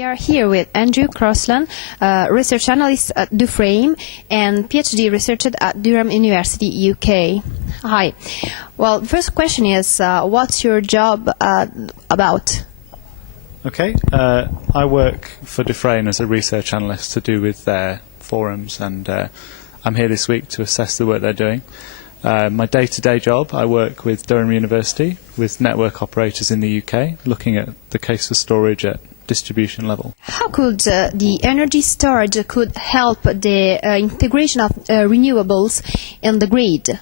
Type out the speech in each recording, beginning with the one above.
We are here with Andrew Crossland, research analyst at Dufresne and PhD researcher at Durham University, UK. Hi. Well, the first question is, what's your job about? Okay. I work for Dufresne as a research analyst to do with their forums, and I'm here this week to assess the work they're doing. My day-to-day job, I work with Durham University with network operators in the UK, looking at the case for storage at distribution level. How could the energy storage could help the integration of renewables in the grid?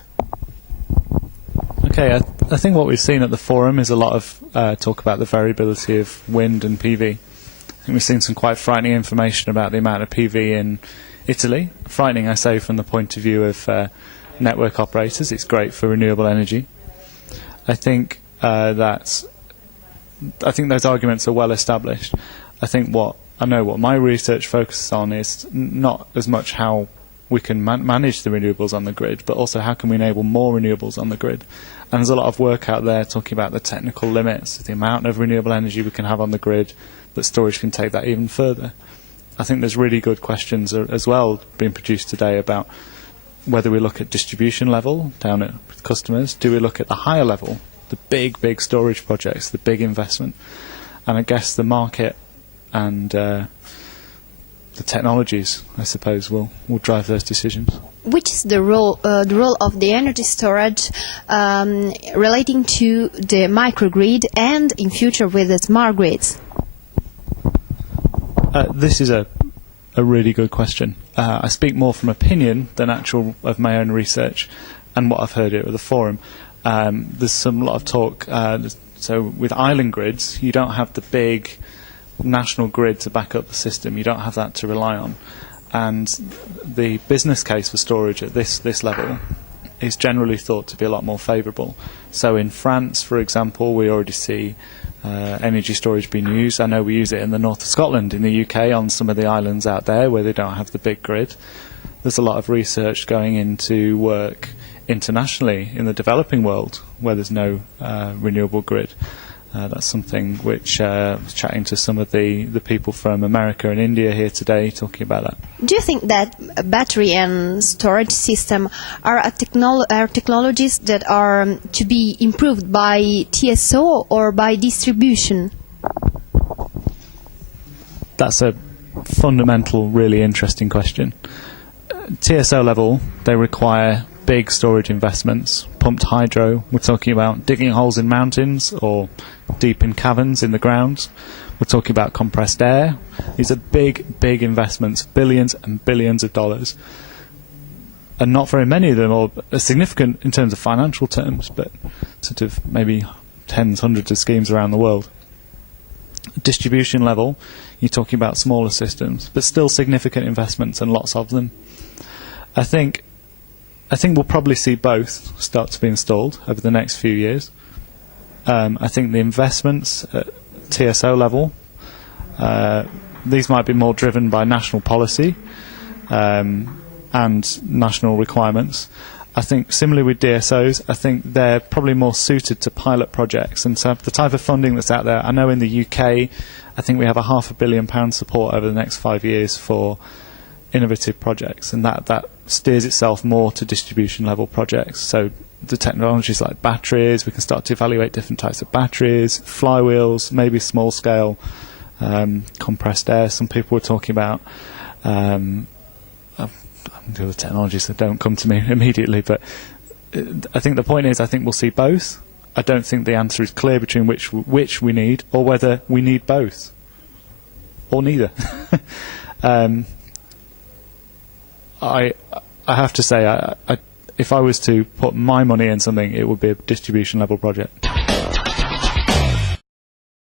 Okay, I think what we've seen at the forum is a lot of talk about the variability of wind and PV. I think we've seen some quite frightening information about the amount of PV in Italy. Frightening, I say, from the point of view of network operators. It's great for renewable energy. I think those arguments are well established. I think what my research focuses on is not as much how we can manage the renewables on the grid, but also how can we enable more renewables on the grid. And there's a lot of work out there talking about the technical limits, the amount of renewable energy we can have on the grid, that storage can take that even further. I think there's really good questions as well being produced today about whether we look at distribution level down at customers, do we look at the higher level, the big storage projects, the big investment, and I guess the market and the technologies, I suppose, will drive those decisions. Which is the role of the energy storage relating to the microgrid and in future with the smart grids? This is a really good question. I speak more from opinion than actual of my own research and what I've heard here at the forum. There's a lot of talk. So with island grids, you don't have the big national grid to back up the system. You don't have that to rely on. And the business case for storage at this level is generally thought to be a lot more favourable. So in France, for example, we already see energy storage being used. I know we use it in the north of Scotland, in the UK, on some of the islands out there where they don't have the big grid. There's a lot of research going into work internationally in the developing world where there's no renewable grid. That's something which I was chatting to some of the people from America and India here today talking about that. Do you think that battery and storage system are technologies that are to be improved by TSO or by distribution? That's a fundamental, really interesting question. TSO level, they require big storage investments, pumped hydro. We're talking about digging holes in mountains or deep in caverns in the ground. We're talking about compressed air. These are big investments, billions and billions of dollars. And not very many of them are significant in terms of financial terms, but sort of maybe tens, hundreds of schemes around the world. Distribution level, you're talking about smaller systems, but still significant investments and lots of them. I think we'll probably see both start to be installed over the next few years. I think the investments at TSO level, these might be more driven by national policy and national requirements. I think similarly with DSOs, I think they're probably more suited to pilot projects. And so the type of funding that's out there, I know in the UK, I think we have a £500 million support over the next 5 years for innovative projects, and that steers itself more to distribution level projects. So the technologies like batteries, we can start to evaluate different types of batteries, flywheels, maybe small scale compressed air. Some people were talking about the other technologies that don't come to me immediately, but I think the point is I think we'll see both. I don't think the answer is clear between which we need or whether we need both or neither. I have to say, if I was to put my money in something, it would be a distribution level project.